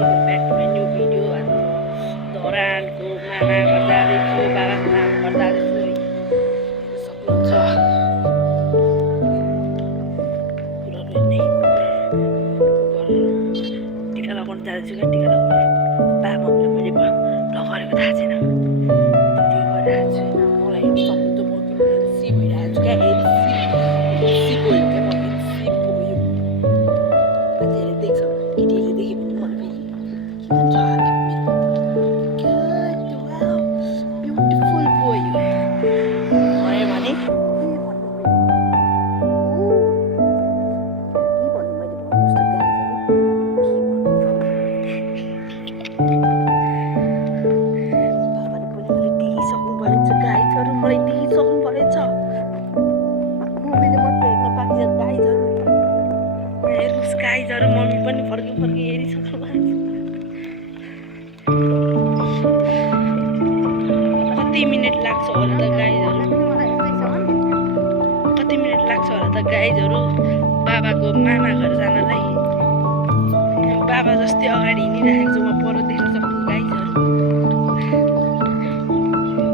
Welcome back to my new video. आज म धरानको मामा घर जाँदैछु, बाबाको मामा घर जाँदैछु है। हेर्न सक्नुहुन्छ कुकुरहरू नै कुकुर टिका लगाउनु जाँदैछु क्या। टिका लगाउनु बाबा मम्मीलाई मैले नगरेको थाहा छैन, त्यो गरिरहेको छु होइन। मलाई हेर्न सक्नुहुन्छ म एनसी भइरहेको छु क्या। एनसी भयो क्या, म एनसी भयो। मान्छेहरूले देख्छ, केटीहरूले देख्यो भने मलाई फेरि के भन्छ होला मेरो गुड वाउ ब्युटिफुल बोय भन्यो भने के भन्नु मैले भन्नुहोस् त गाइजहरू, बाबाले पनि मलाई देखिसक्नु भएछ गाइजहरू, मलाई देखिसक्नु भएछ। मम्मीले मात्र हेर्न बाँकी छ गाइजहरू। हेर्नुहोस् गाइजहरू, मम्मी पनि फर्की हेरिसक्नु भएको छ। कति मिनट लाग्छ होला त गाइजहरू, कति मिनट लाग्छ होला त गाइजहरू बाबाको मामा घर जानलाई। बाबा जस्तै अगाडि हिँडिरहेको छु म, पर देख्न सक्छु गाइजहरू।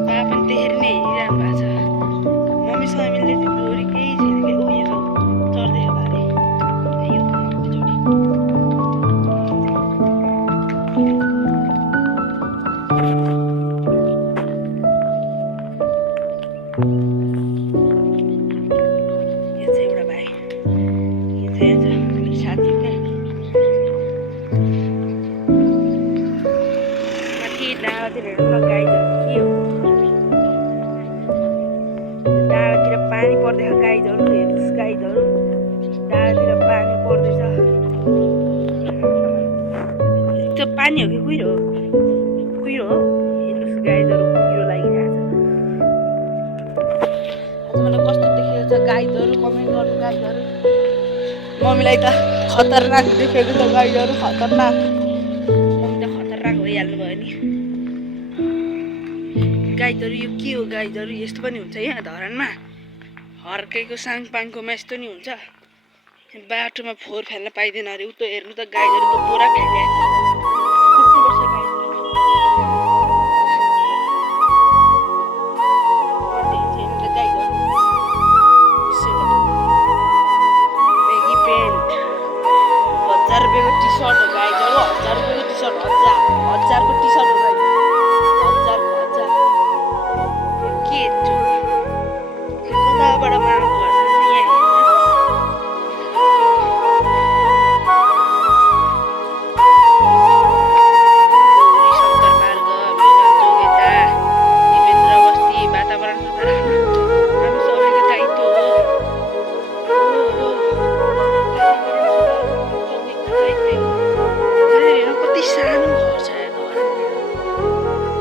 बाबा पनि त्यसरी नै हिँडिरहनु भएको छ। मम्मीसँग मिल्ने चाहिँ जोडी केही छैन कि उयो चढ्दै बारे यो जोडी। यो चाहिँ एउटा भाइ, यो चाहिँ मेरो साथी क्या। माथि डाँडातिर हेर्नु न गाइजहरू, के हो डाँडातिर पानी पर्दैछ गाइजहरू। हेर्नुहोस् गाइजहरू, डाँडातिर पानी पर्दैछ। त्यो पानी हो कि कुहिरो हो? कुहिरो हो। हेर्नुहोस् गाइजहरू, कुहिरो लागिरहेको छ। आज मलाई कस्तो देखेको छ गाइजहरू, कमेन्ट गर्नु गाइजहरू। मम्मीलाई त खतरनाक देखेको छ गाइजहरू, खतरनाक। मम्मी त खतरनाक भइहाल्नु भयो नि गाइजहरू। यो के हो गाइजहरू, यस्तो पनि हुन्छ यहाँ धरानमा? हर्केको साङपाङकोमा यस्तो नि हुन्छ? बाटोमा फोहोर फ्याल्न पाइँदैन अरे। उतो हेर्नु त गाइजहरू, त बोरा फ्यालिरहेको छ। कुट्नुपर्छ गाइजहरू। बेगी पेन्ट 1000 रुपियाँको टी सर्ट हो गाइजहरू, 1000 रुपियाँको टी सर्ट, 1000को टी सर्ट हो गाइजहरू, 1000को 1000। के कताबाट मामा घर जान्छ यहाँ गौरी शङ्कर मार्ग, मिलन जोगेता, दिपेन्द्र बस्ती। वातावरण सफा राख्न हामी सबैको दायित्व हो। कति सानो घर छ धरानतिर,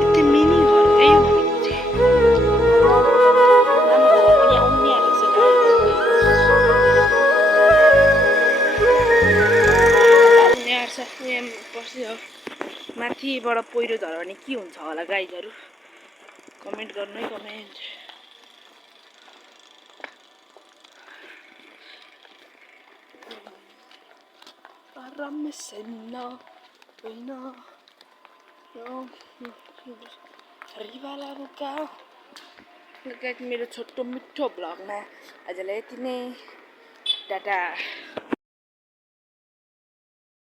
यति मिनी घर है भनेको चाहिँ। मामाको घर पनि आउनु आँटेको छ गाइजहरू। बस्यो माथिबाट पहिरो झऱ्यो भने के हुन्छ होला गाइजहरू, कमेन्ट गर्नु है, कमेन्ट। मेरो छोटो मिठो भ्लगमा आजलाई यति नै। टाटा।